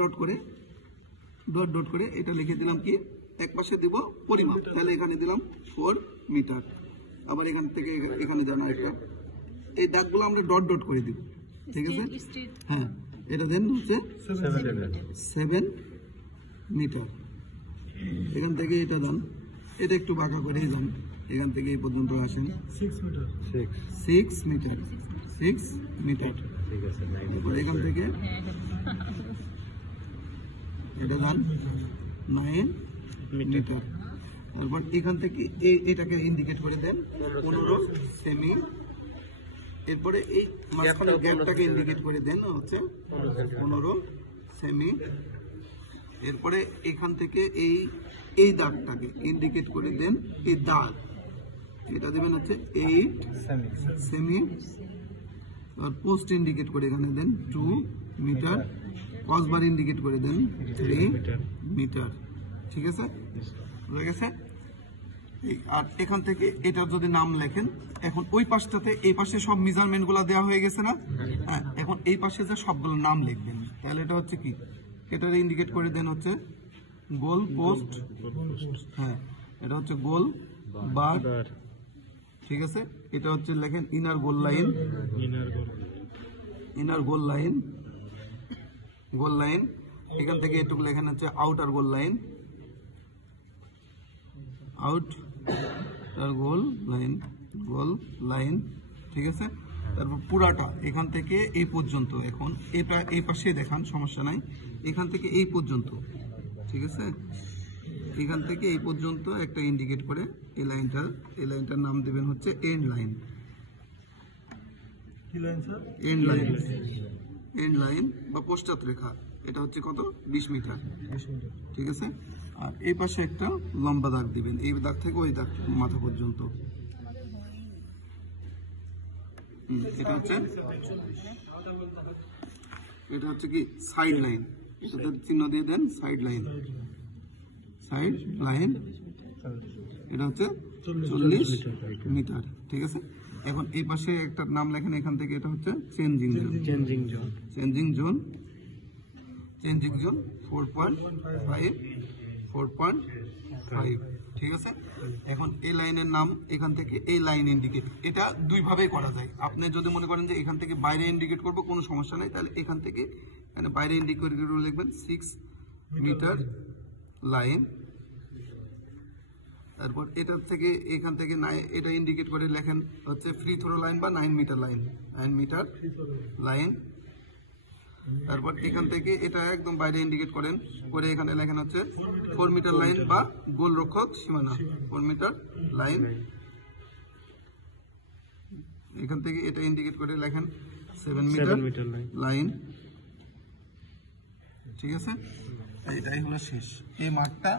Dot করে এটা লিখে দিলাম কি এক পাশে দিব পরিমাপ, তাহলে এখানে দিলাম 4 মিটার। আবার এখান থেকে এখানে জানা একটা এই দাগগুলো আমরা ডট করে দিব, ঠিক আছে? হ্যাঁ, এটা দেন হচ্ছে 7 মিটার। এখান থেকে এটা দেন, এটা একটু বাঁকা করেই যান, এখান থেকে এই পর্যন্ত আসেন 6 মিটার। ঠিক আছে, এখান থেকে এটা দেন 9 মিটার। তারপর এখান থেকে এটাকে ইন্ডিকেট করে দেন 15 সেমি। এরপরে এই মাঝখানে গ্যাপটাকে ইন্ডিকেট করে দেন হচ্ছে 15 সেমি। এরপরে এখান থেকে এই দাগটাকে ইন্ডিকেট করে দেন, এই দাগ এটা দেবেন হচ্ছে 8 সেমি। আর পোস্ট ইন্ডিকেট করে এখানে দেন 2 মিটার। ক্রসবার ইন্ডিকেট করে দেন 3 মিটার। ঠিক আছে, বুঝা গেছে? আর এখান থেকে এটার যদি নাম লেখেন, এখন ওই পাশটাতে এই পাশে সব মেজারমেন্ট গুলা দেওয়া হয়ে গেছে না? হ্যাঁ, এখন এই পাশে যে সবগুলো নাম লিখবেন, তাহলে এটা হচ্ছে কি, এটার ইন্ডিকেট করে দেন হচ্ছে গোল পোস্ট। হ্যাঁ, এটা হচ্ছে গোল বার। ঠিক আছে, এটা হচ্ছে লেখেন ইনার গোল লাইন। এখান থেকে এটুকু লেখেন হচ্ছে আউটার গোল লাইন। ঠিক আছে, তারপর পুরাটা এখান থেকে এই পর্যন্ত, এখন এটা এই পাশে দেখান, সমস্যা নাই, এখান থেকে এই পর্যন্ত। ঠিক আছে, এখান থেকে এই পর্যন্ত একটা ইন্ডিকেট করে এই লাইনটার নাম দেবেন হচ্ছে এন্ড লাইন বা পশ্চাৎ রেখা। এটা হচ্ছে কত, 20 মিটার। ঠিক আছে, আর এই পাশে একটা লম্বা দাগ দিবেন, এই দাগ থেকে ওই দাগ মাথা পর্যন্ত। এটা হচ্ছে কি সাইড লাইন, এটাতে চিহ্ন দিয়ে দেন সাইড লাইন। এটা হচ্ছে 40 মিটার। ঠিক আছে, এখন এই পাশে একটা নাম লেখেন, এখান থেকে এটা হচ্ছে চেঞ্জিং জোন 4.5। ঠিক আছে, এখন এই লাইনের নাম এখান থেকে এই লাইন ইন্ডিকেট, এটা দুই ভাবে করা যায়। আপনি যদি মনে করেন যে এখান থেকে বাইরে ইন্ডিকেট করবো, কোনো সমস্যা নাই, তাহলে এখান থেকে বাইরে ইন্ডিকেট করে লিখবেন 6 মিটার লাইন। তারপর এটার থেকে এখান থেকে এটা ইন্ডিকেট করে লেখেন হচ্ছে ফ্রি থ্রো লাইন বা 9 মিটার লাইন। তারপর এখান থেকে এটা একদম বাইরে ইন্ডিকেট করেন, করে এখানে লেখেন হচ্ছে 4 মিটার লাইন বা গোল রক্ষক সীমানা, 4 মিটার লাইন। এখান থেকে এটা ইন্ডিকেট করে লেখেন 7 মিটার লাইন। ঠিক আছে, এটাই হলো শেষ। এই মার্কটা